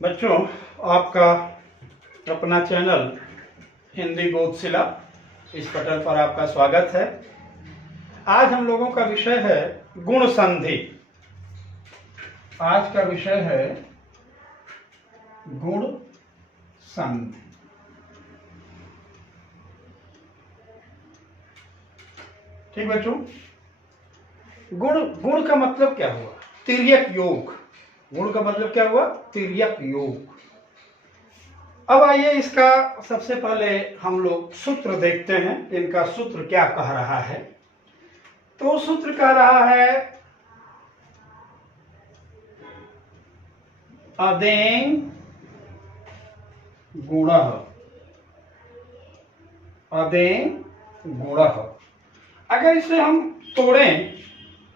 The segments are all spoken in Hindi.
बच्चों, आपका अपना चैनल हिंदी बोधशिला इस पटल पर आपका स्वागत है। आज हम लोगों का विषय है गुण संधि। आज का विषय है गुण संधि। ठीक बच्चों, गुण गुण का मतलब क्या हुआ? तिर्यक योग। गुण का मतलब क्या हुआ? तिर्यक योग। अब आइए इसका सबसे पहले हम लोग सूत्र देखते हैं, इनका सूत्र क्या कह रहा है। तो सूत्र कह रहा है अदें गुणः। अदें गुणः। अगर इसे हम तोड़ें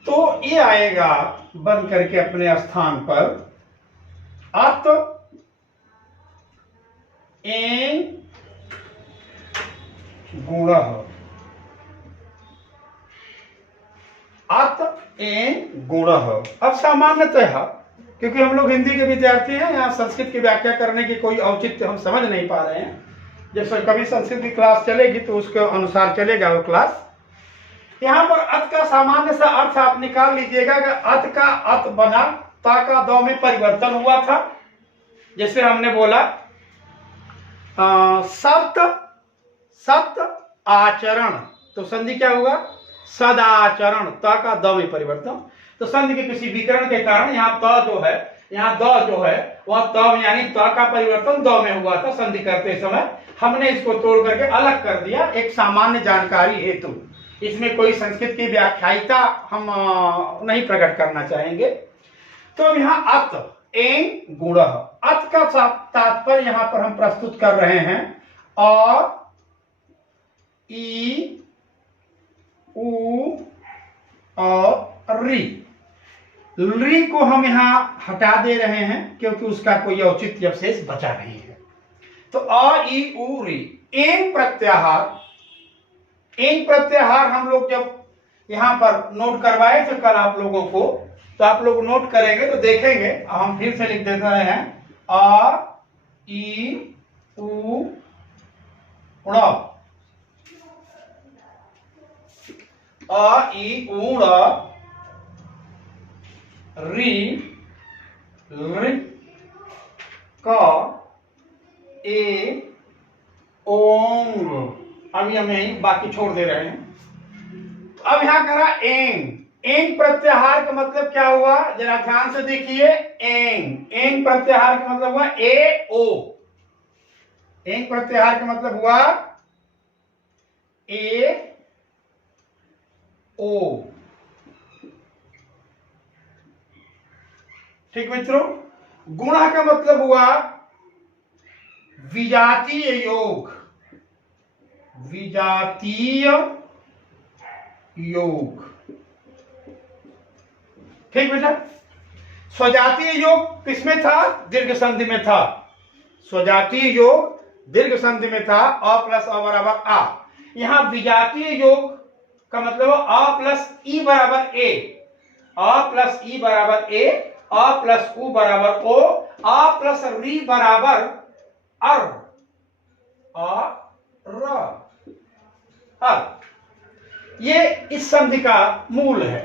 तो ये आएगा बन करके अपने स्थान पर अत एं गुणः। अत एं गुणः। अब सामान्यतः क्योंकि हम लोग हिंदी के विद्यार्थी हैं, यहाँ संस्कृत की व्याख्या करने की कोई औचित्य हम समझ नहीं पा रहे हैं। जैसे कभी संस्कृत की क्लास चलेगी तो उसके अनुसार चलेगा वो क्लास। यहाँ पर अत का सामान्य सा अर्थ आप निकाल लीजिएगा कि अत का अत बना, ता का दौ में परिवर्तन हुआ था। जैसे हमने बोला सत्य सत्य आचरण, तो संधि क्या होगा? सदाचरण। त का द में परिवर्तन। तो संधि के किसी विकरण के कारण यहाँ त जो है, यहाँ द जो है वह त में यानी त का परिवर्तन द में हुआ था। संधि करते समय हमने इसको तोड़ करके अलग कर दिया एक सामान्य जानकारी हेतु। इसमें कोई संस्कृत की व्याख्यायिता हम नहीं प्रकट करना चाहेंगे। तो यहाँ अत एं गुणः, अत का तात्पर्य यहाँ पर हम प्रस्तुत कर रहे हैं अ ई उ और री को हम यहाँ हटा दे रहे हैं क्योंकि उसका कोई औचित्य अवशेष बचा नहीं है। तो अ ई उ री। एं प्रत्याहार। एं प्रत्याहार हम लोग जब यहाँ पर नोट करवाए थे कल आप लोगों को, तो आप लोग नोट करेंगे तो देखेंगे। हम फिर से लिख देते हैं अ ई उ ण। अ ई उ ण री ऋ क ए ओंग। अभी हम यही बाकी छोड़ दे रहे हैं। तो अब यहां करा एंग। एंग प्रत्याहार का मतलब क्या हुआ? जरा ध्यान से देखिए। एंग एंग प्रत्याहार का मतलब हुआ ए ओ। एंग प्रत्याहार का मतलब हुआ ए ओ। ठीक मित्रों, गुणा का मतलब हुआ विजातीय योग। विजातीय योग। ठीक बेटा। स्वजातीय योग किसमें था? दीर्घ संधि में था। स्वजातीय योग दीर्घ संधि में था। अ प्लस अ बराबर आ। यहां विजातीय योग का मतलब अ प्लस ई बराबर ए। अ प्लस ई बराबर ए। अ प्लस उ बराबर ओ। अ प्लस री बराबर अर। अब ये इस संधि का मूल है।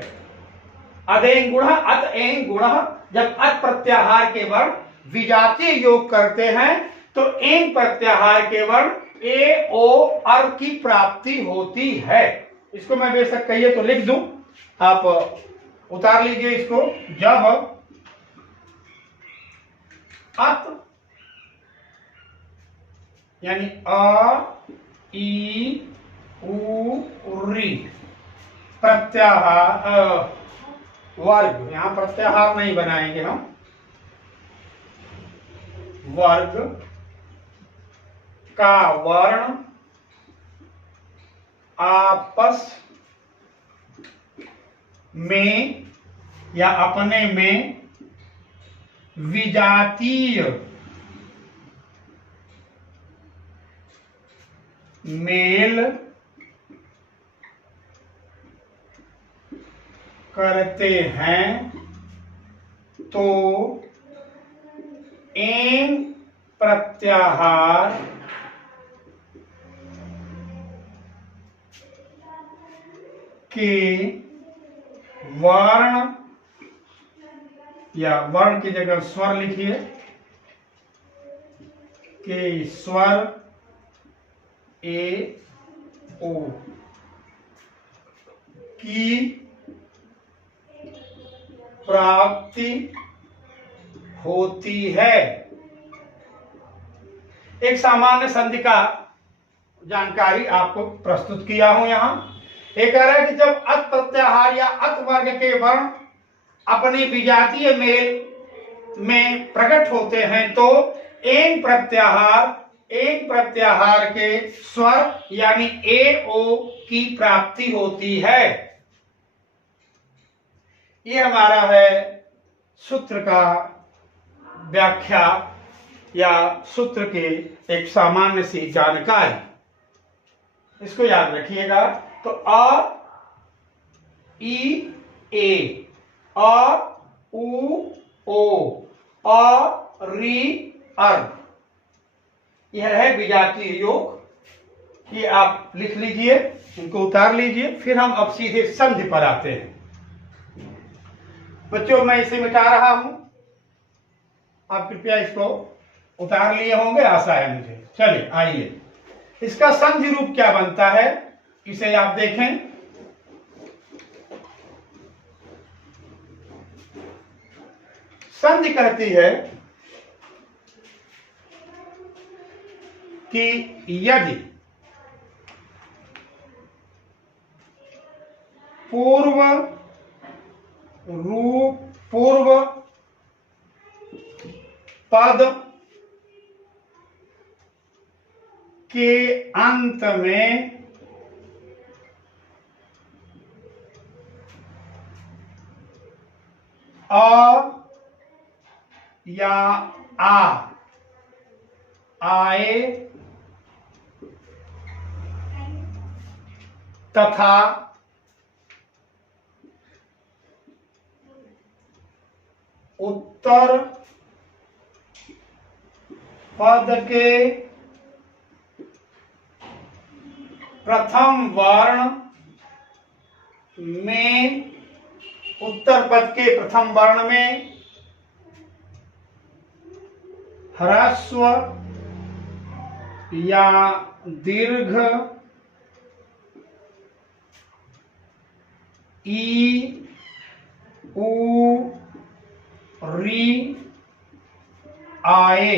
अदें गुणः अत एं गुणः। जब अत प्रत्याहार के वर्ण विजातीय योग करते हैं तो एं प्रत्याहार के वर्ण ए ओ अर की प्राप्ति होती है। इसको मैं बेशक कहिए तो लिख दूं, आप उतार लीजिए इसको। जब अत यानी अ ई उ री प्रत्याहार वर्ग, यहां प्रत्याहार नहीं बनाएंगे हम, वर्ग का वर्ण आपस में या अपने में विजातीय मेल करते हैं तो एंग प्रत्याहार के वर्ण, या वर्ण की जगह स्वर लिखिए, के स्वर ए ओ की प्राप्ति होती है। एक सामान्य संधि का जानकारी आपको प्रस्तुत किया हूं। यहां एक कह रहा है कि जब अत प्रत्याहार या अत वर्ग के वर्ण अपनी विजातीय मेल में प्रकट होते हैं तो एंग प्रत्याहार के स्वर यानी ए ओ की प्राप्ति होती है। ये हमारा है सूत्र का व्याख्या या सूत्र के एक सामान्य सी जानकारी। इसको याद रखिएगा। तो अ ई ए, अ उ ओ, अ री अर, यह है विजातीय योग। ये आप लिख लीजिए, इनको उतार लीजिए। फिर हम अब सीधे संधि पर आते हैं। बच्चों मैं इसे मिटा रहा हूं, आप कृपया इसको उतार लिए होंगे, आशा है मुझे। चलिए आइए, इसका संधि रूप क्या बनता है इसे आप देखें। संधि कहती है कि यदि पूर्व पद के अंत में अ या आ आए तथा उत्तर पद के प्रथम वर्ण में, उत्तर पद के प्रथम वर्ण में ह्रस्व या दीर्घ ई उ री आए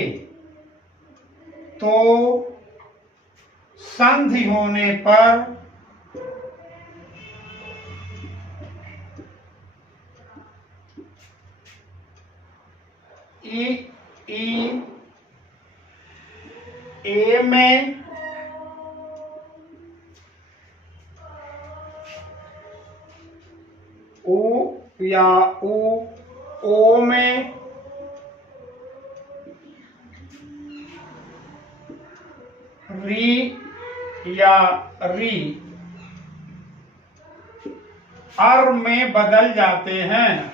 तो संधि होने पर ई ए में उ या उ ओ में री या री अर में बदल जाते हैं।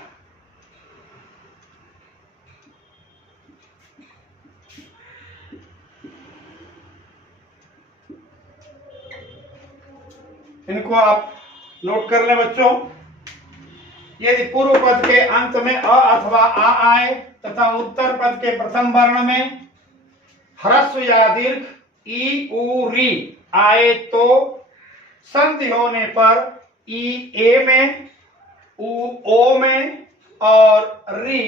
इनको आप नोट कर लें बच्चों। यदि पूर्व पद के अंत में अ अथवा आ आए तथा उत्तर पद के प्रथम वर्ण में ह्रस्व या दीर्घ ई उ री आए तो संधि होने पर ई ए में, उ ओ में और री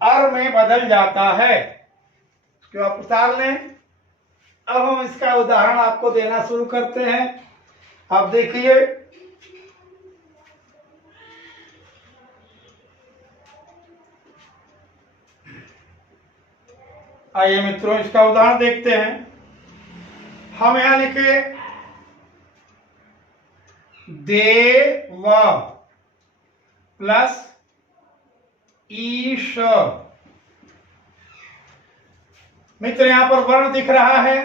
अर में बदल जाता है। इसको आप उतार लें। अब हम इसका उदाहरण आपको देना शुरू करते हैं। आप देखिए, आइए मित्रों इसका उदाहरण देखते हैं। हम यहां लिखे देव प्लस ईश। मित्र यहां पर वर्ण दिख रहा है,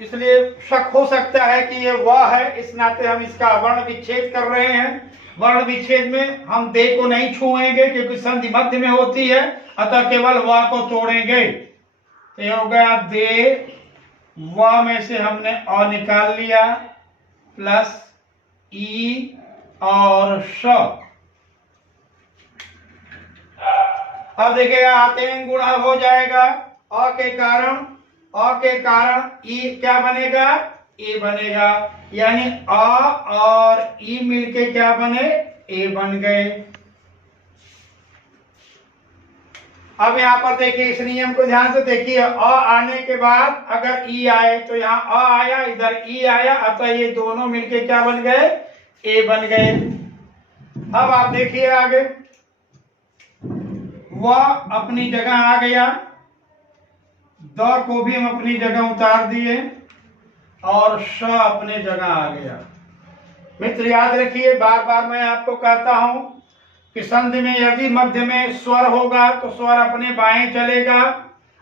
इसलिए शक हो सकता है कि ये व है। इस नाते हम इसका वर्ण विच्छेद कर रहे हैं। वर्ण विच्छेद में हम दे को नहीं छुएंगे क्योंकि संधि मध्य में होती है, अतः केवल व को तोड़ेंगे। तो ये हो गया दे, व में से हमने अ निकाल लिया, प्लस ई और श। अब देखिएगा आते हैं गुणा हो जाएगा, अ के कारण ई क्या बनेगा, ए बनेगा, यानी अ और ई मिलके क्या बने, ए बन गए। अब यहां पर देखिए इस नियम को ध्यान से देखिए, अ आने के बाद अगर ई आए तो यहाँ अ आया, इधर ई आया, अतः ये दोनों मिलके क्या बन गए, ए बन गए। अब आप देखिए आगे, वह अपनी जगह आ गया, द को भी हम अपनी जगह उतार दिए और श अपने जगह आ गया। मित्र याद रखिए, बार बार मैं आपको कहता हूं कि संधि में यदि मध्य में स्वर होगा तो स्वर अपने बाएं चलेगा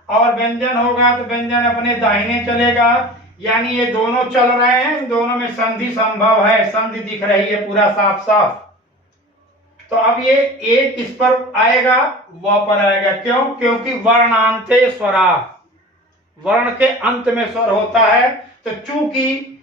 और व्यंजन होगा तो व्यंजन अपने दाहिने चलेगा, यानी ये दोनों चल रहे हैं, इन दोनों में संधि संभव है, संधि दिख रही है पूरा साफ साफ। तो अब ये ए किस पर आएगा, व पर आएगा। क्यों? क्योंकि वर्णांते स्वरा, वर्ण के अंत में स्वर होता है। तो चूंकि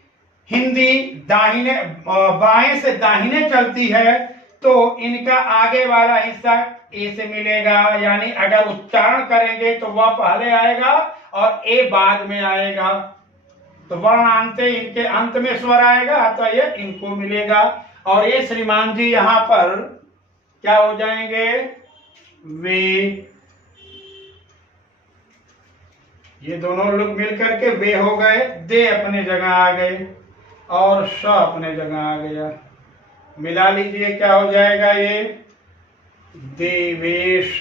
हिंदी दाहिने बाएं से दाहिने चलती है तो इनका आगे वाला हिस्सा ए से मिलेगा, यानी अगर उच्चारण करेंगे तो वह पहले आएगा और ए बाद में आएगा। तो वर्णांते इनके अंत में स्वर आएगा, अतः ये इनको मिलेगा। और ये श्रीमान जी यहां पर क्या हो जाएंगे, वे, ये दोनों लोग मिलकर के वे हो गए, दे अपने जगह आ गए और श अपने जगह आ गया। मिला लीजिए क्या हो जाएगा, ये देवेश,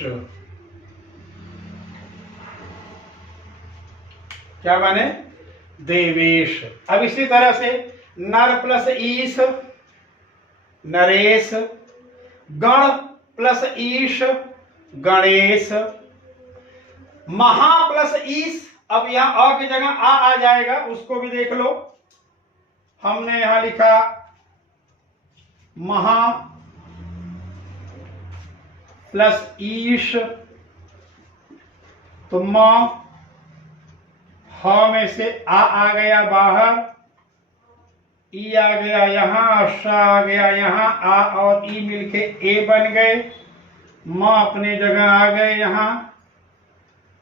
क्या बने, देवेश। अब इसी तरह से नर प्लस ईश, नरेश, गण प्लस ईश, गणेश, महा प्लस ईश। अब यहां अ की जगह आ जाएगा, उसको भी देख लो। हमने यहां लिखा महा प्लस ईश, तो म ह में से आ गया बाहर, ई आ गया यहाँ, श आ गया यहाँ, आ और ई मिलके ए बन गए, म अपने जगह आ गए यहाँ,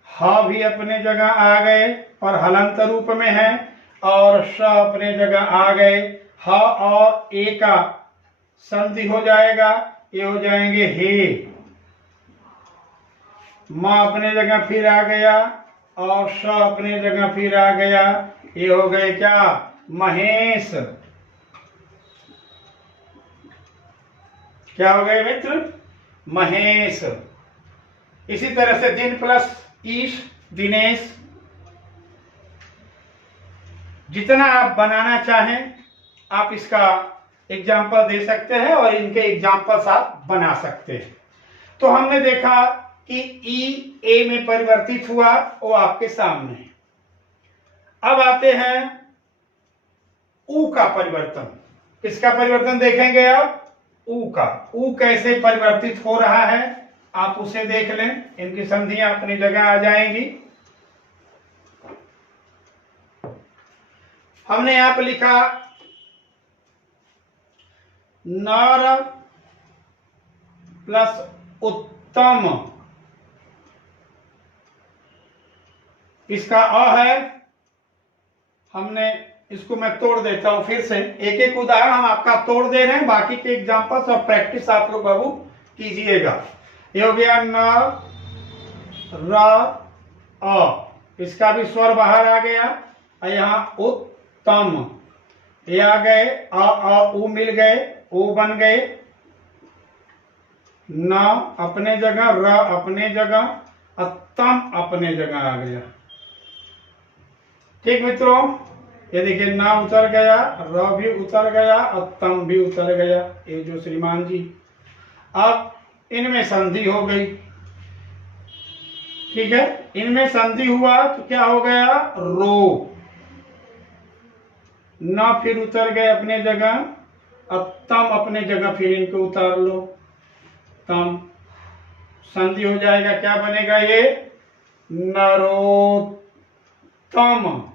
ह भी अपने जगह आ गए पर हलंत रूप में है, और श अपने जगह आ गए। ह और ए का संधि हो जाएगा, ये हो जाएंगे हे, म अपने जगह फिर आ गया और श अपने जगह फिर आ गया, ये हो गए क्या, महेश। क्या हो गए मित्र, महेश। इसी तरह से दिन प्लस ईश, दिनेश। जितना आप बनाना चाहें आप इसका एग्जाम्पल दे सकते हैं और इनके एग्जाम्पल्स आप बना सकते हैं। तो हमने देखा कि ई ए में परिवर्तित हुआ, वो आपके सामने है। अब आते हैं ऊ का परिवर्तन। किसका परिवर्तन देखेंगे आप, ऊ का। ऊ कैसे परिवर्तित हो रहा है आप उसे देख लें, इनकी संधियां अपनी जगह आ जाएंगी। हमने यहां पर लिखा नर प्लस उत्तम, इसका अ है, हमने इसको मैं तोड़ देता हूं फिर से, एक एक उदाहरण हम आपका तोड़ दे रहे हैं, बाकी के एग्जांपल्स और प्रैक्टिस आप लोग बाबू कीजिएगा। ये हो गया न, र, अ, इसका भी स्वर बाहर आ गया, यहाँ उत्तम, ये आ गए, अ उ मिल गए, ओ बन गए, न अपने जगह, र अपने जगह, उत्तम अपने जगह आ गया। ठीक मित्रों, ये देखिए ना उतर गया, र भी उतर गया, उत्तम भी उतर गया, ये जो श्रीमान जी। अब इनमें संधि हो गई, ठीक है, इनमें संधि हुआ तो क्या हो गया, रो, न फिर उतर गए अपने जगह, उत्तम अपने जगह फिर इनको उतार लो, तम, संधि हो जाएगा, क्या बनेगा ये, नरोत्तम। तम।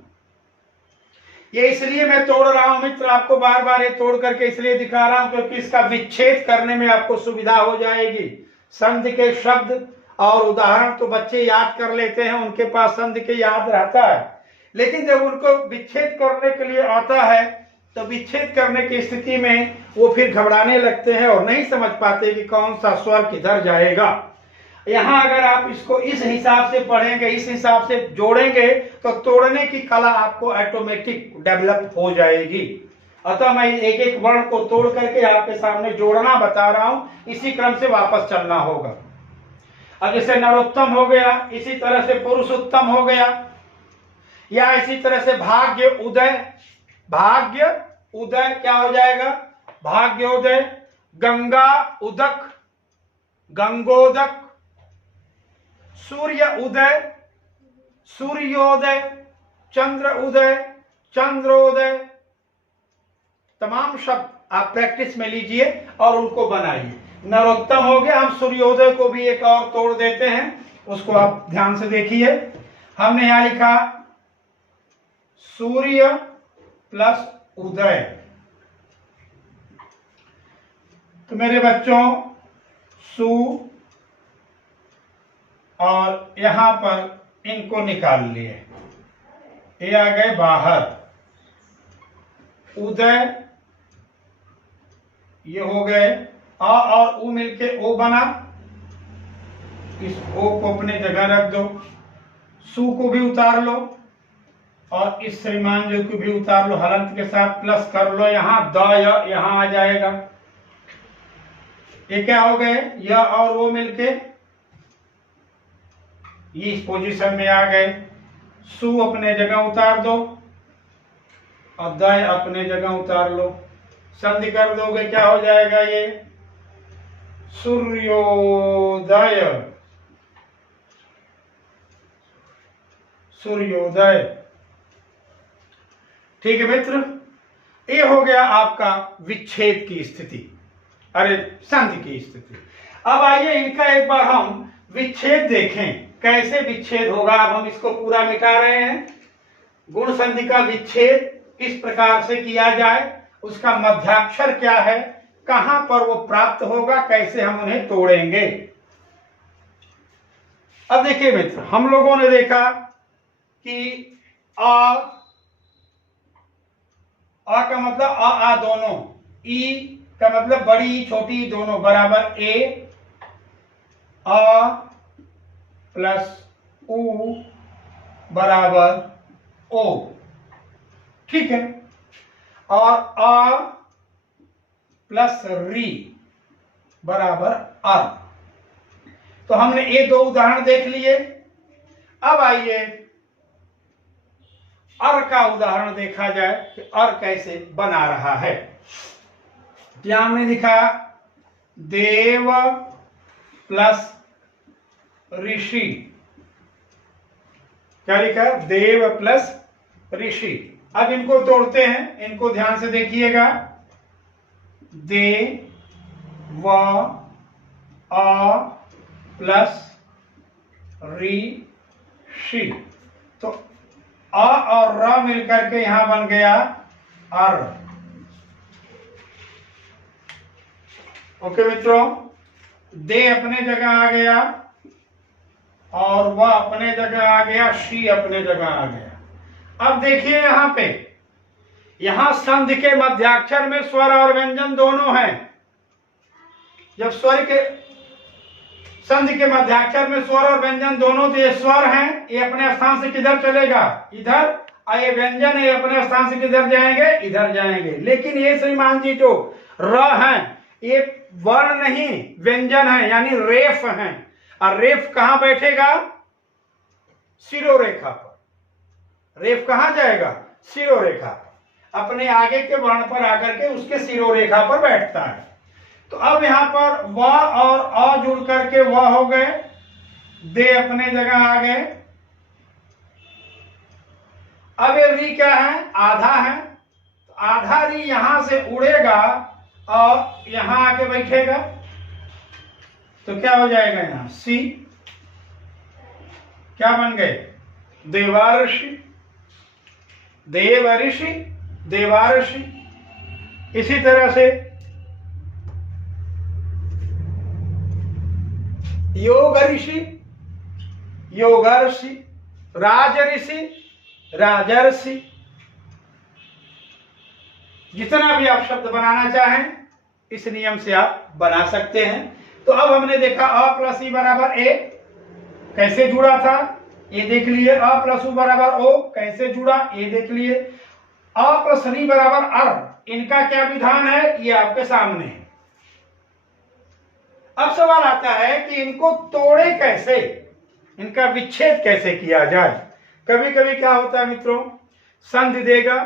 ये इसलिए मैं तोड़ रहा हूं मित्र, आपको बार बार ये तोड़ करके इसलिए दिखा रहा हूं क्योंकि इसका विच्छेद करने में आपको सुविधा हो जाएगी। संधि के शब्द और उदाहरण तो बच्चे याद कर लेते हैं, उनके पास संधि के याद रहता है, लेकिन जब उनको विच्छेद करने के लिए आता है तो विच्छेद करने की स्थिति में वो फिर घबराने लगते हैं और नहीं समझ पाते कि कौन सा स्वर किधर जाएगा। यहाँ अगर आप इसको इस हिसाब से पढ़ेंगे, इस हिसाब से जोड़ेंगे तो तोड़ने की कला आपको ऑटोमेटिक डेवलप हो जाएगी। अतः मैं एक एक वर्ण को तोड़ करके आपके सामने जोड़ना बता रहा हूं, इसी क्रम से वापस चलना होगा। अब जैसे नरोत्तम हो गया, इसी तरह से पुरुषोत्तम हो गया, या इसी तरह से भाग्य उदय, भाग्य उदय क्या हो जाएगा, भाग्योदय। गंगा उदक, गंगोदक। सूर्य उदय, सूर्योदय। चंद्र उदय, चंद्रोदय। तमाम शब्द आप प्रैक्टिस में लीजिए और उनको बनाइए। नरोत्तम हो गया। हम सूर्योदय को भी एक और तोड़ देते हैं, उसको आप ध्यान से देखिए। हमने यहां लिखा सूर्य प्लस उदय। तो मेरे बच्चों सु और यहां पर इनको निकाल लिए, ये आ गए बाहर। उदय ये हो गए, आ और उ मिलके ओ बना, इस ओ को अपने जगह रख दो। सु को भी उतार लो और इस श्रीमान जो को भी उतार लो, हलंत के साथ प्लस कर लो। यहां द यहां आ जाएगा। ये क्या हो गए, य और वो मिलके ये इस पोजीशन में आ गए। सु अपने जगह उतार दो और दय अपने जगह उतार लो। संधि कर दोगे क्या हो जाएगा, ये सूर्योदय, सूर्योदय। ठीक है मित्र, ये हो गया आपका विच्छेद की स्थिति, अरे संधि की स्थिति। अब आइए इनका एक बार हम विच्छेद देखें, कैसे विच्छेद होगा। अब हम इसको पूरा मिटा रहे हैं। गुण संधि का विच्छेद किस प्रकार से किया जाए, उसका मध्याक्षर क्या है, कहां पर वो प्राप्त होगा, कैसे हम उन्हें तोड़ेंगे। अब देखिए मित्र, हम लोगों ने देखा कि आ का मतलब आ दोनों, ई का मतलब बड़ी छोटी दोनों बराबर ए, आ प्लस उ बराबर ओ। ठीक है। और आ प्लस री बराबर अर। तो हमने ये दो उदाहरण देख लिए। अब आइए अर का उदाहरण देखा जाए कि अर कैसे बना रहा है। यहां हमने लिखा देव प्लस ऋषि। क्या लिखा, देव प्लस ऋषि। अब इनको तोड़ते हैं, इनको ध्यान से देखिएगा। दे व आ प्लस री शी। तो आ और र मिलकर के यहां बन गया अर। ओके मित्रों, दे अपने जगह आ गया और वह अपने जगह आ गया, शी अपने जगह आ गया। अब देखिए यहां पे, यहां संधि के मध्याक्षर में स्वर और व्यंजन दोनों हैं। जब स्वर के संधि के मध्याक्षर में स्वर और व्यंजन दोनों, तो ये स्वर हैं, ये अपने स्थान से किधर चलेगा, इधर। और ये व्यंजन है, अपने स्थान से किधर जाएंगे, इधर जाएंगे। लेकिन ये श्रीमान जी जो र हैं, ये वर्ण नहीं व्यंजन है, यानी रेफ हैं। और रेफ कहां बैठेगा, शिरोरेखा पर। रेफ कहां जाएगा, शिरोरेखा पर, अपने आगे के वर्ण पर आकर के उसके शिरोरेखा पर बैठता है। तो अब यहां पर व और अ जुड़ करके व हो गए, दे अपने जगह आ गए। अब ये री क्या है, आधा है। तो आधा री यहां से उड़ेगा और यहां आके बैठेगा। तो क्या हो जाएगा, यहां सी क्या बन गए, देवार्षि। देव ऋषि, देवाऋषि। इसी तरह से योग ऋषि, योगर्षि, राज ऋषि, राजर्षि। जितना भी आप शब्द बनाना चाहें इस नियम से आप बना सकते हैं। तो अब हमने देखा अ प्लस ई बराबर ए कैसे जुड़ा था, ये देख लिए। अ प्लस उ बराबर ओ कैसे जुड़ा, ये देख लिए। अ प्लस री बराबर अर, इनका क्या विधान है, ये आपके सामने है। अब सवाल आता है कि इनको तोड़े कैसे, इनका विच्छेद कैसे किया जाए। कभी कभी क्या होता है मित्रों, संधि देगा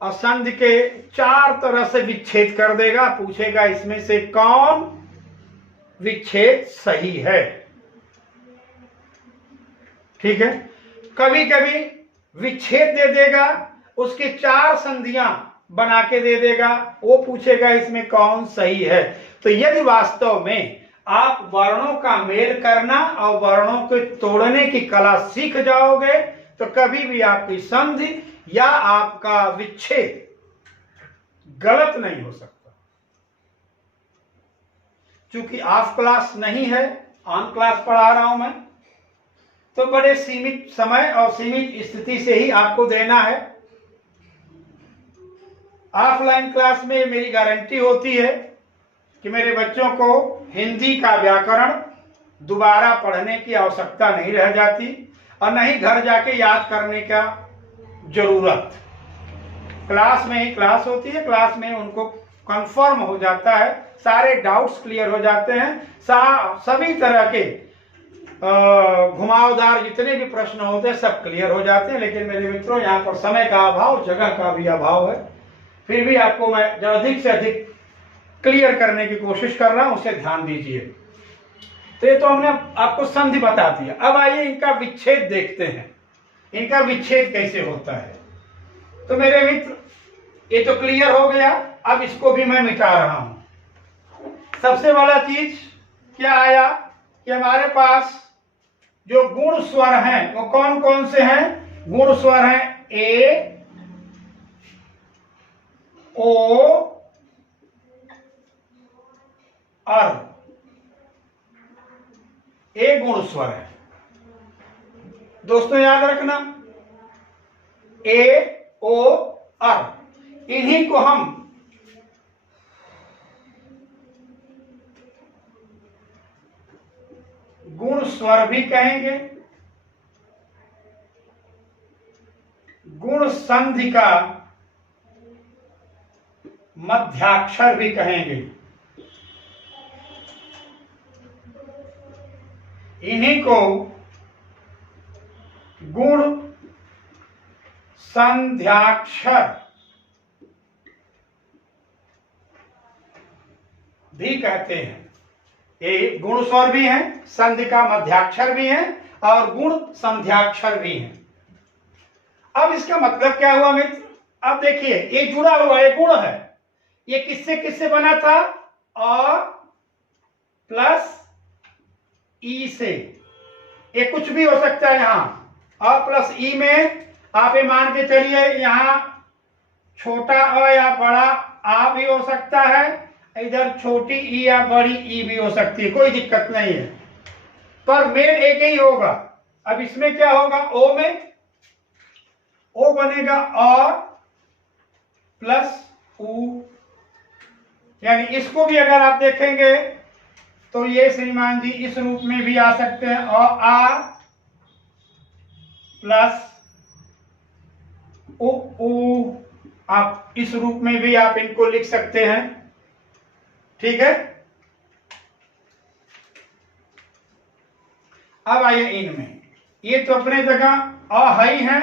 और संधि के 4 तरह से विच्छेद कर देगा, पूछेगा इसमें से कौन विच्छेद सही है। ठीक है, कभी कभी विच्छेद दे देगा, उसकी 4 संधियां बना के दे देगा, वो पूछेगा इसमें कौन सही है। तो यदि वास्तव में आप वर्णों का मेल करना और वर्णों को तोड़ने की कला सीख जाओगे तो कभी भी आपकी संधि या आपका विच्छेद गलत नहीं हो सकता। चूंकि ऑफ क्लास नहीं है, ऑन क्लास पढ़ा रहा हूं मैं, तो बड़े सीमित समय और सीमित स्थिति से ही आपको देना है। ऑफलाइन क्लास में मेरी गारंटी होती है कि मेरे बच्चों को हिंदी का व्याकरण दोबारा पढ़ने की आवश्यकता नहीं रह जाती और न ही घर जाके याद करने का जरूरत। क्लास में ही क्लास होती है, क्लास में उनको कंफर्म हो जाता है, सारे डाउट्स क्लियर हो जाते हैं, सभी तरह के घुमावदार जितने भी प्रश्न होते हैं सब क्लियर हो जाते हैं। लेकिन मेरे मित्रों, यहाँ पर समय का अभाव, जगह का भी अभाव है, फिर भी आपको मैं जो अधिक से अधिक क्लियर करने की कोशिश कर रहा हूं, उसे ध्यान दीजिए। तो ये तो हमने आपको संधि बता दिया। अब आइए इनका विच्छेद देखते हैं, इनका विच्छेद कैसे होता है। तो मेरे मित्र, ये तो क्लियर हो गया, अब इसको भी मैं मिटा रहा हूं। सबसे बड़ा चीज क्या आया कि हमारे पास जो गुण स्वर हैं वो कौन कौन से हैं। गुण स्वर हैं ए, ओ, अर। ए गुण स्वर है दोस्तों, याद रखना, ए, ओ, अर। इन्हीं को हम गुण स्वर भी कहेंगे, गुण संधि का मध्याक्षर भी कहेंगे। इन्हीं को गुण संध्याक्षर भी कहते हैं। ये गुण स्वर भी हैं, संधि का मध्याक्षर भी हैं और गुण संध्याक्षर भी हैं। अब इसका मतलब क्या हुआ मित्र? अब देखिए, ये जुड़ा हुआ ये गुण है, ये किससे किससे बना था? अ प्लस ई से। ये कुछ भी हो सकता है। यहां अ प्लस ई में आप ये मान के चलिए, यहां छोटा अ या बड़ा आ भी हो सकता है, इधर छोटी ई या बड़ी ई भी हो सकती है, कोई दिक्कत नहीं है, पर मेल एक ही होगा। अब इसमें क्या होगा? ओ में ओ बनेगा अ प्लस उ, यानी इसको भी अगर आप देखेंगे तो ये श्रीमान जी इस रूप में भी आ सकते हैं, आ प्लस उ। आप इस रूप में भी आप इनको लिख सकते हैं। ठीक है, अब आइए इनमें, ये तो अपने जगह अ ही है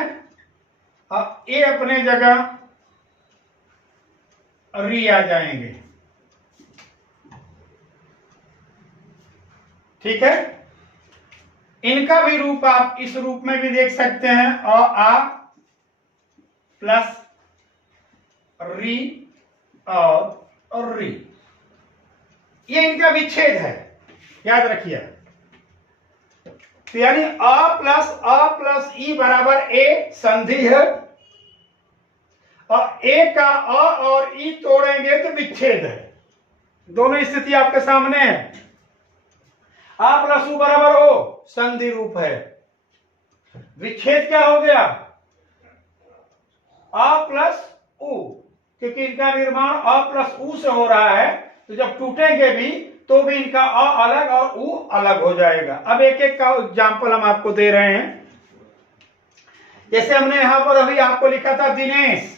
और ये अपने जगह री आ जाएंगे। ठीक है, इनका भी रूप आप इस रूप में भी देख सकते हैं, आ प्लस री और री। ये इनका विच्छेद है, याद रखिए। तो यानी अ प्लस ई बराबर ए संधि है, और ए का अ और ई तोड़ेंगे तो विच्छेद है। दोनों स्थिति आपके सामने है। आ प्लस उ बराबर हो संधि रूप है। विच्छेद क्या हो गया? आ प्लस उ, क्योंकि इनका निर्माण अ प्लस उ से हो रहा है, तो जब टूटेंगे भी तो भी इनका अ अलग और उ अलग हो जाएगा। अब एक एक का एग्जाम्पल हम आपको दे रहे हैं। जैसे हमने यहां पर अभी आपको लिखा था दिनेश,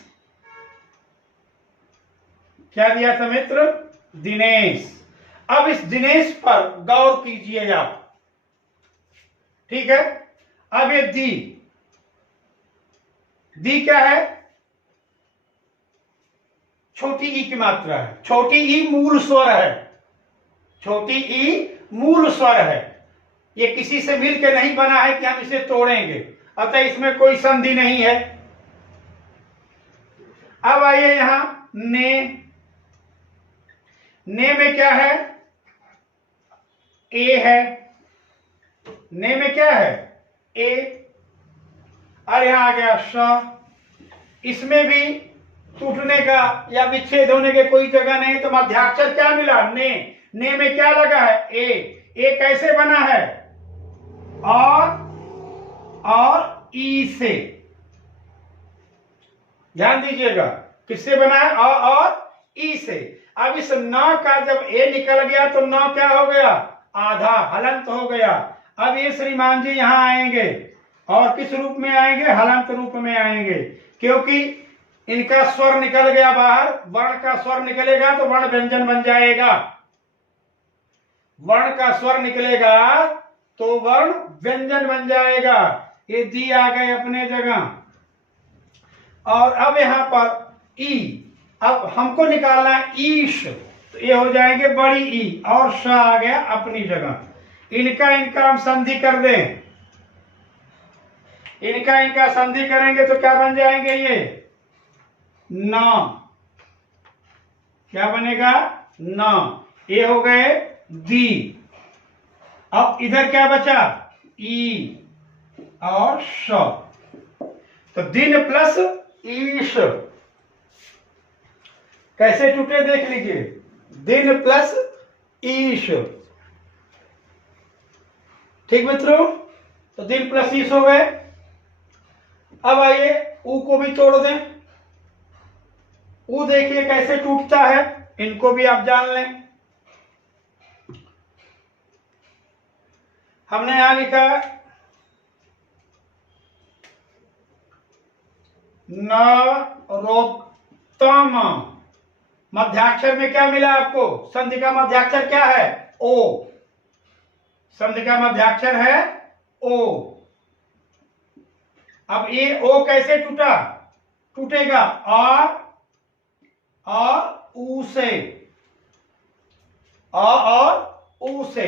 क्या दिया था मित्र? दिनेश। अब इस दिनेश पर गौर कीजिए आप, ठीक है। अब ये दी, दी क्या है? छोटी ई की मात्रा है। छोटी ई मूल स्वर है, छोटी ई मूल स्वर है। ये किसी से मिलकर नहीं बना है कि हम इसे तोड़ेंगे, अतः इसमें कोई संधि नहीं है। अब आइए यहां ने, ने में क्या है? ए है। ने में क्या है? ए। और यहां आ गया श। इसमें भी टूटने का या विच्छेद होने के कोई जगह नहीं, तो मध्याक्षर क्या मिला? ने। ने में क्या लगा है? ए। ए कैसे बना है? और ई से। ध्यान दीजिएगा, किससे बना है? और ई से। अब इस न का जब ए निकल गया तो न क्या हो गया? आधा, हलंत हो गया। अब ये श्रीमान जी यहां आएंगे और किस रूप में आएंगे? हलंत रूप में आएंगे, क्योंकि इनका स्वर निकल गया बाहर। वर्ण का स्वर निकलेगा तो वर्ण व्यंजन बन जाएगा। वर्ण का स्वर निकलेगा तो वर्ण व्यंजन बन जाएगा। ये दी आ गए अपने जगह। और अब यहां पर ई, अब हमको निकालना है ईश, तो ये हो जाएंगे बड़ी ई, और श आ गया अपनी जगह। इनका हम संधि कर दें, इनका संधि करेंगे तो क्या बन जाएंगे? ये न। क्या बनेगा? न। ये हो गए दी। अब इधर क्या बचा? ई और श, तो दिन प्लस ईश कैसे टूटे देख लीजिए। दिन प्लस ईश, ठीक मित्रों, तो दिन प्लस ईश हो गए। अब आइए ऊ को भी तोड़ दें। ऊ देखिए कैसे टूटता है, इनको भी आप जान लें। हमने यहां लिखा नरोत्तम। मध्याक्षर में क्या मिला आपको? संधि का मध्याक्षर क्या है? ओ। संधि का मध्याक्षर है ओ। अब ये ओ कैसे टूटा? टूटेगा और ऊ से, और ऊ से।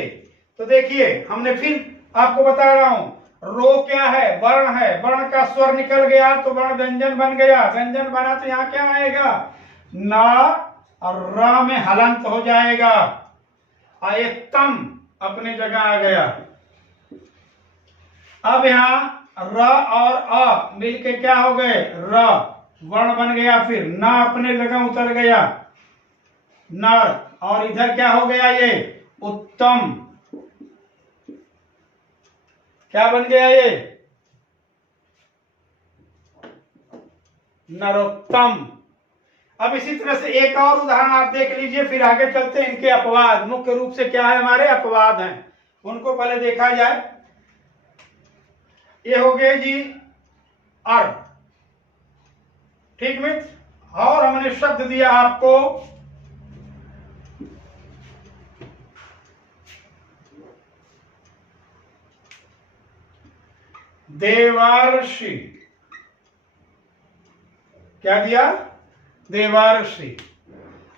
तो देखिए हमने फिर आपको बता रहा हूं, रो क्या है? वर्ण है। वर्ण का स्वर निकल गया तो वर्ण व्यंजन बन गया। व्यंजन बना तो यहां क्या आएगा? ना और र में हलंत हो जाएगा। आयतम अपने जगह आ गया। अब यहां र और अ मिलके क्या हो गए? र, वर्ण बन गया। फिर न अपने जगह उतर गया, नर। और इधर क्या हो गया? ये उत्तम। क्या बन गया? ये नरोत्तम। अब इसी तरह से एक और उदाहरण आप देख लीजिए, फिर आगे चलते हैं। इनके अपवाद मुख्य रूप से क्या है? हमारे अपवाद हैं, उनको पहले देखा जाए। ये हो गए जी अर, ठीक मित्र। और हमने शब्द दिया आपको देवर्षि। क्या दिया? देवर्षि।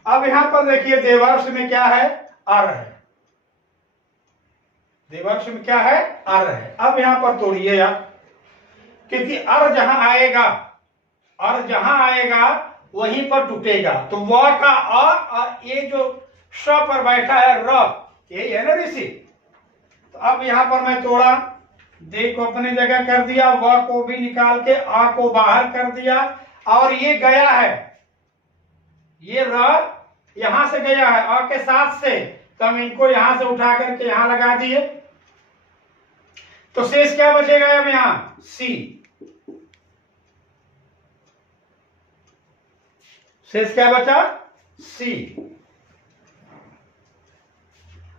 अब यहां पर देखिए देवर्ष में क्या है? अर है। देवर्ष में क्या है? अर है। अब यहां पर तोड़िए आप, क्योंकि अर जहां आएगा, अर जहां आएगा वहीं पर टूटेगा। तो व का और ये जो श पर बैठा है र, यही है ना ऋषि। तो अब यहां पर मैं तोड़ा, दे को अपने जगह कर दिया, व को भी निकाल के आ को बाहर कर दिया। और ये गया है, ये र यहां से गया है अ के साथ से, तो हम इनको यहां से उठा करके यहां लगा दिए, तो शेष क्या बचेगा अब यहां सी, शेष क्या बचा सी।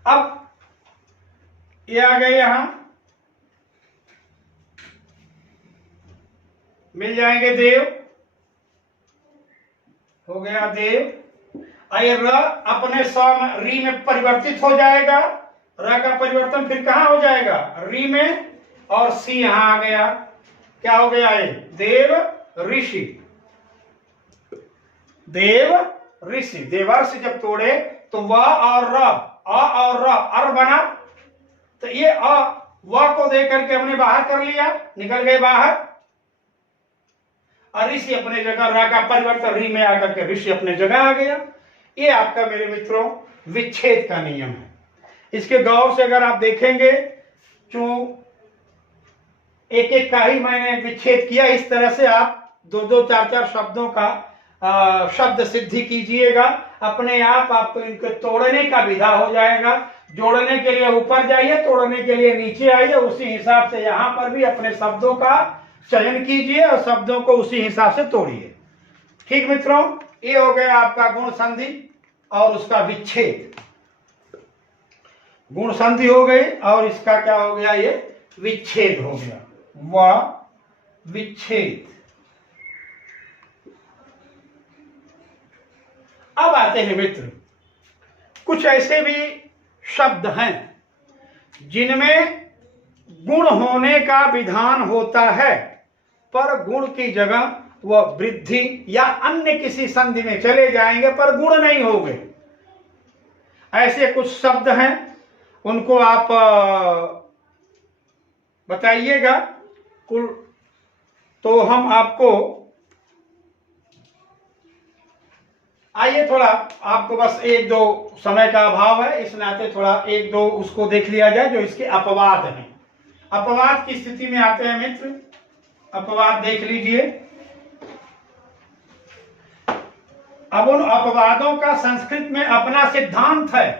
अब ये आ गए यहां, मिल जाएंगे देव, हो गया देव। आइए र अपने स में री में परिवर्तित हो जाएगा, र का परिवर्तन फिर कहां हो जाएगा री में, और सी यहां आ गया, क्या हो गया ये देव ऋषि, देव ऋषि। देवर्षि जब तोड़े तो व और र, अ और र अर बना, तो ये अ व को दे करके हमने बाहर कर लिया, निकल गए बाहर, और ऋषि अपने जगह, रा का परिवर्तन री में आकर के ऋषि अपने जगह आ गया। ये आपका मेरे मित्रों विच्छेद का नियम है। इसके गौर से अगर आप देखेंगे, जो एक एक का ही मैंने विच्छेद किया, इस तरह से आप दो दो चार चार शब्दों का शब्द सिद्धि कीजिएगा, अपने आप आपको इनको तोड़ने का विधा हो जाएगा। जोड़ने के लिए ऊपर जाइए, तोड़ने के लिए नीचे आइए, उसी हिसाब से यहां पर भी अपने शब्दों का चयन कीजिए और शब्दों को उसी हिसाब से तोड़िए। ठीक मित्रों, ये हो गया आपका गुण संधि और उसका विच्छेद। गुण संधि हो गई और इसका क्या हो गया, ये विच्छेद हो गया, व विच्छेद। अब आते हैं मित्र, कुछ ऐसे भी शब्द हैं जिनमें गुण होने का विधान होता है, पर गुण की जगह वह वृद्धि या अन्य किसी संधि में चले जाएंगे, पर गुण नहीं होंगे। ऐसे कुछ शब्द हैं, उनको आप बताइएगा कुल, तो हम आपको, आइए थोड़ा आपको बस एक दो, समय का अभाव है इस नाते थोड़ा एक दो उसको देख लिया जाए जो इसके अपवाद हैं। अपवाद की स्थिति में आते हैं मित्र, अपवाद देख लीजिए। अब उन अपवादों का संस्कृत में अपना सिद्धांत है,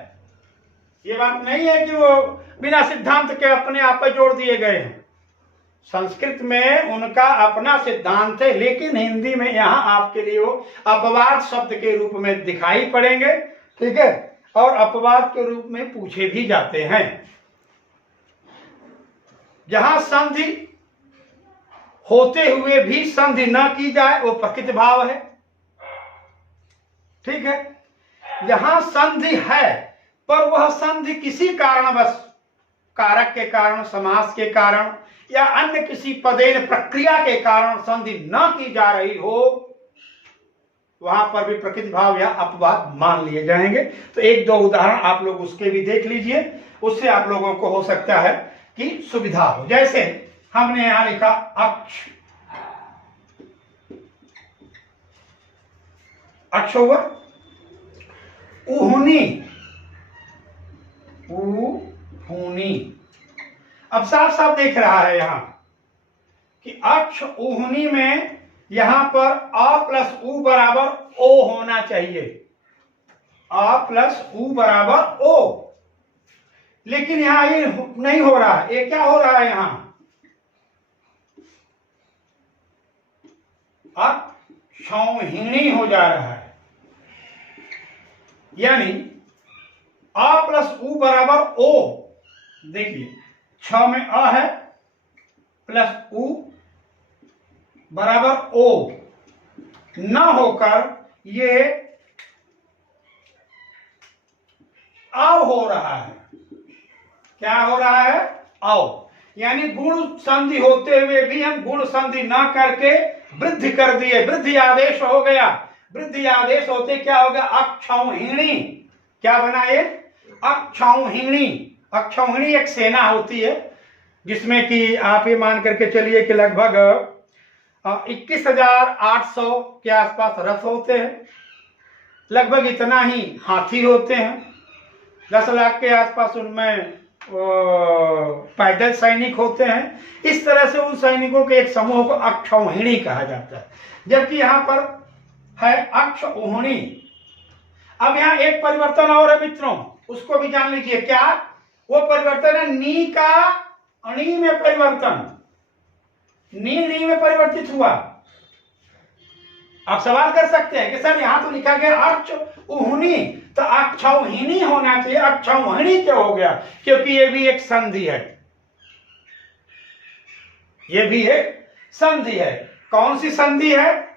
ये बात नहीं है कि वो बिना सिद्धांत के अपने आप पे जोड़ दिए गए हैं। संस्कृत में उनका अपना सिद्धांत है, लेकिन हिंदी में यहां आपके लिए वो अपवाद शब्द के रूप में दिखाई पड़ेंगे, ठीक है, और अपवाद के रूप में पूछे भी जाते हैं। जहां संधि होते हुए भी संधि न की जाए वो प्रकृति भाव है, ठीक है। यहां संधि है पर वह संधि किसी कारणवश, कारक के कारण, समास के कारण या अन्य किसी पदेन प्रक्रिया के कारण संधि न की जा रही हो, वहां पर भी प्रकृति भाव या अपवाद मान लिए जाएंगे। तो एक दो उदाहरण आप लोग उसके भी देख लीजिए, उससे आप लोगों को हो सकता है कि सुविधा हो। जैसे हमने यहां लिखा अक्ष, अक्ष हुआ, ऊहनी, ऊहनी। अब साफ साफ देख रहा है यहां कि अक्ष ऊहनी में यहां पर अ प्लस उ बराबर ओ होना चाहिए, अ प्लस उ बराबर ओ, लेकिन यहां ये नहीं हो रहा है। ये क्या हो रहा है, यहां अक्षौहिणी हो जा रहा है, यानी अ प्लस उ बराबर ओ। देखिए छ में अ है प्लस उ बराबर ओ न होकर ये आव हो रहा है। क्या हो रहा है, आव, यानी गुण संधि होते हुए भी हम गुण संधि ना करके वृद्धि कर दिए, वृद्धि आदेश हो गया। वृद्धि आदेश होते क्या हो गया, अक्षौहिणी। क्या बना ये, अक्षौहिणी। अक्षौहिणी एक सेना होती है जिसमें कि आप ये मान करके चलिए कि लगभग 21,800 के आसपास रथ होते हैं, लगभग इतना ही हाथी होते हैं, 10 लाख के आसपास उनमें पैदल सैनिक होते हैं, इस तरह से उन सैनिकों के एक समूह को अक्षौहिणी कहा जाता है। जबकि यहाँ पर है अक्षौहिणी। अब यहाँ एक परिवर्तन और है मित्रों, उसको भी जान लीजिए। क्या वो परिवर्तन है? नी का अणी में परिवर्तन। नी में परिवर्तित हुआ। आप सवाल कर सकते हैं कि सर यहां तो लिखा गया अक्षौहिणी, तो अक्षौहिणी होना चाहिए, अक्षौहिणी क्यों हो गया? क्योंकि ये भी एक संधि है, ये भी एक संधि है। कौन सी संधि है?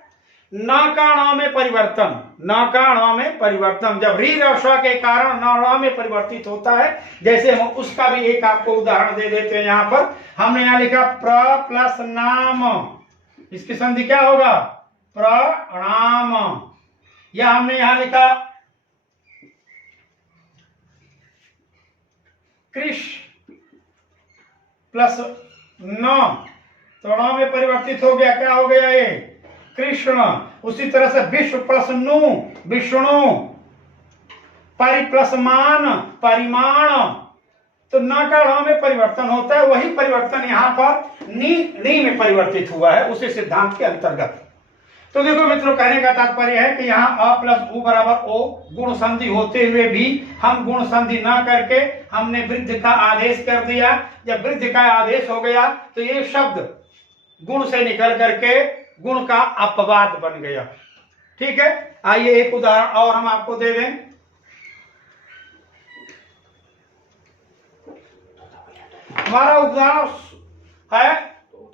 न का ण में परिवर्तन। न का ण में परिवर्तन जब री रस्व के कारण न में परिवर्तित होता है, जैसे हम उसका भी एक आपको उदाहरण दे देते हैं। यहां पर हमने यहां लिखा प्र प्लस नाम, इसकी संधि क्या होगा? प्रणाम। या हमने यहां लिखा कृष प्लस न, तो ण में परिवर्तित हो गया, क्या हो गया ये? कृष्ण। उसी तरह से विश्व प्लस नु, विष्णु। परि प्लस मान, परिमाण। तो न का ण में परिवर्तन होता है, वही परिवर्तन यहां पर नी में परिवर्तित हुआ है, उसी सिद्धांत के अंतर्गत। तो देखो मित्रों, कहने का तात्पर्य है कि यहाँ अ प्लस उ बराबर ओ गुण संधि होते हुए भी हम गुण संधि न करके हमने वृद्धि का आदेश कर दिया। जब वृद्धि का आदेश हो गया तो ये शब्द गुण से निकल करके गुण का अपवाद बन गया। ठीक है, आइए एक उदाहरण और हम आपको दे दें। हमारा उदाहरण है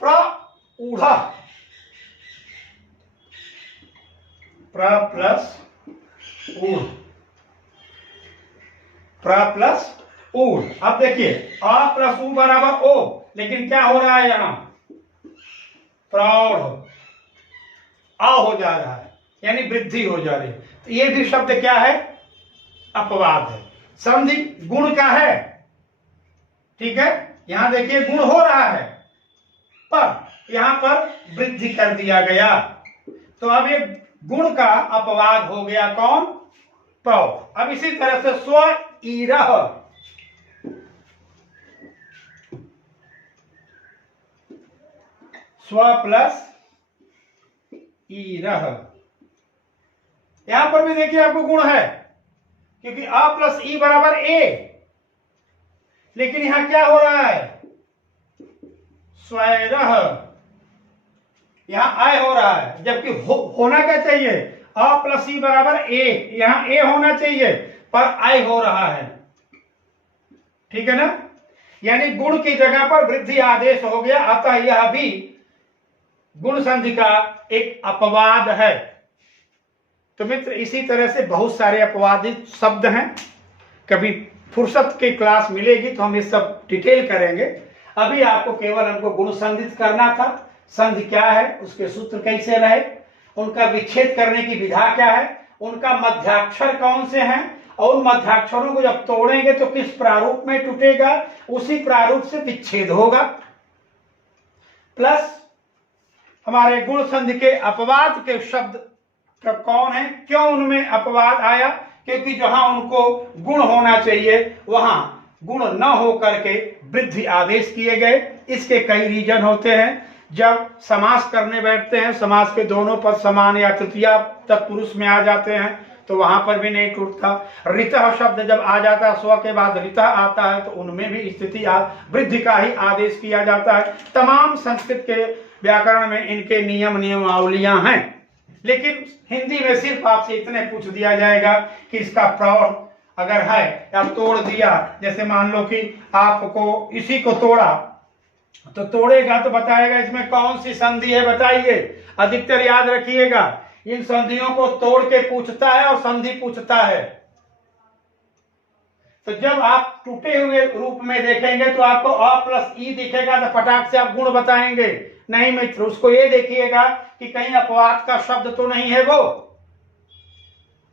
प्रऊढ़। प्र प्लस ऊढ़, प्र प्लस ऊढ़। अब देखिए अ प्लस उ बराबर ओ, लेकिन क्या हो रहा है? यहां प्रौढ़ आ हो जा रहा है, यानी वृद्धि हो जा रही है। तो ये भी शब्द क्या है? अपवाद है। संधि गुण का है, ठीक है। यहां देखिए गुण हो रहा है, पर यहां पर वृद्धि कर दिया गया, तो अब ये गुण का अपवाद हो गया। कौन? प्रौ। अब इसी तरह से स्व ईरह, स्व प्लस ईरह, यहां पर भी देखिए आपको गुण है, क्योंकि अ प्लस ई बराबर ए, लेकिन यहां क्या हो रहा है? स्वैरह, यहां आय हो रहा है, जबकि होना क्या चाहिए? अ प्लस ई बराबर ए, यहां ए होना चाहिए, पर आय हो रहा है। ठीक है ना? यानी गुण की जगह पर वृद्धि आदेश हो गया, अतः यह भी गुण संधि का एक अपवाद है। तो मित्र, इसी तरह से बहुत सारे अपवादित शब्द हैं। कभी फुर्सत की क्लास मिलेगी तो हम ये सब डिटेल करेंगे। अभी आपको केवल हमको गुण संधित करना था। संधि क्या है, उसके सूत्र कैसे रहे, उनका विच्छेद करने की विधा क्या है, उनका मध्याक्षर कौन से हैं, और मध्याक्षरों को जब तोड़ेंगे तो किस प्रारूप में टूटेगा, उसी प्रारूप से विच्छेद होगा। प्लस हमारे गुण संधि के अपवाद के शब्द का कौन है, क्यों उनमें अपवाद आया, क्योंकि जहां उनको गुण होना चाहिए वहां गुण न हो करके वृद्धि आदेश किए गए। इसके कई रीजन होते हैं। जब समास करने बैठते हैं, समास के दोनोों पद समान या तृतीया तत्पुरुष में आ जाते हैं तो वहां पर भी नहीं टूटता। ऋतः शब्द जब आ जाता है, स्व के बाद ऋतः आता है, तो उनमें भी स्थिति वृद्धि का ही आदेश किया जाता है। तमाम संस्कृत के व्याकरण में इनके नियमावलियां हैं, लेकिन हिंदी में सिर्फ आपसे इतने पूछ दिया जाएगा कि इसका प्रौढ़ अगर है या तोड़ दिया, जैसे मान लो कि आपको इसी को तोड़ा, तो तोड़ेगा तो बताएगा इसमें कौन सी संधि है, बताइए। अधिकतर याद रखिएगा, इन संधियों को तोड़ के पूछता है और संधि पूछता है। तो जब आप टूटे हुए रूप में देखेंगे तो आपको अ प्लस ई दिखेगा, तो फटाक से आप गुण बताएंगे। नहीं मित्र, उसको ये देखिएगा कि कहीं अपवाद का शब्द तो नहीं है वो।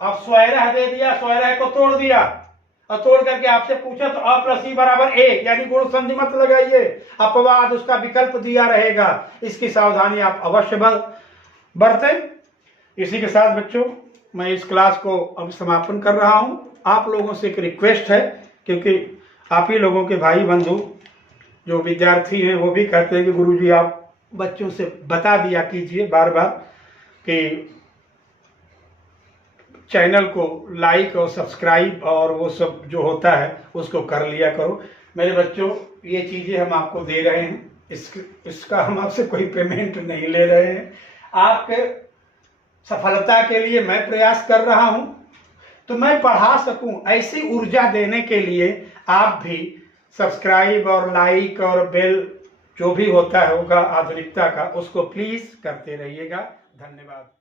अब स्वैरह दे दिया, स्वैरह को तोड़ दिया, और तोड़ करके आपसे पूछा तो अ प्लस ई बराबर ए, यानी गुण संधि मत लगाइए, अपवाद उसका विकल्प दिया रहेगा। इसकी सावधानी आप अवश्य बरतें। इसी के साथ बच्चों, मैं इस क्लास को अब समापन कर रहा हूं। आप लोगों से एक रिक्वेस्ट है, क्योंकि आप ही लोगों के भाई बंधु जो विद्यार्थी हैं वो भी कहते हैं कि गुरुजी आप बच्चों से बता दिया कीजिए बार बार कि चैनल को लाइक और सब्सक्राइब और वो सब जो होता है उसको कर लिया करो। मेरे बच्चों, ये चीज़ें हम आपको दे रहे हैं, इसका हम आपसे कोई पेमेंट नहीं ले रहे हैं। आपके सफलता के लिए मैं प्रयास कर रहा हूं, तो मैं पढ़ा सकूं ऐसी ऊर्जा देने के लिए आप भी सब्सक्राइब और लाइक और बेल जो भी होता है होगा आधुनिकता का, उसको प्लीज़ करते रहिएगा। धन्यवाद।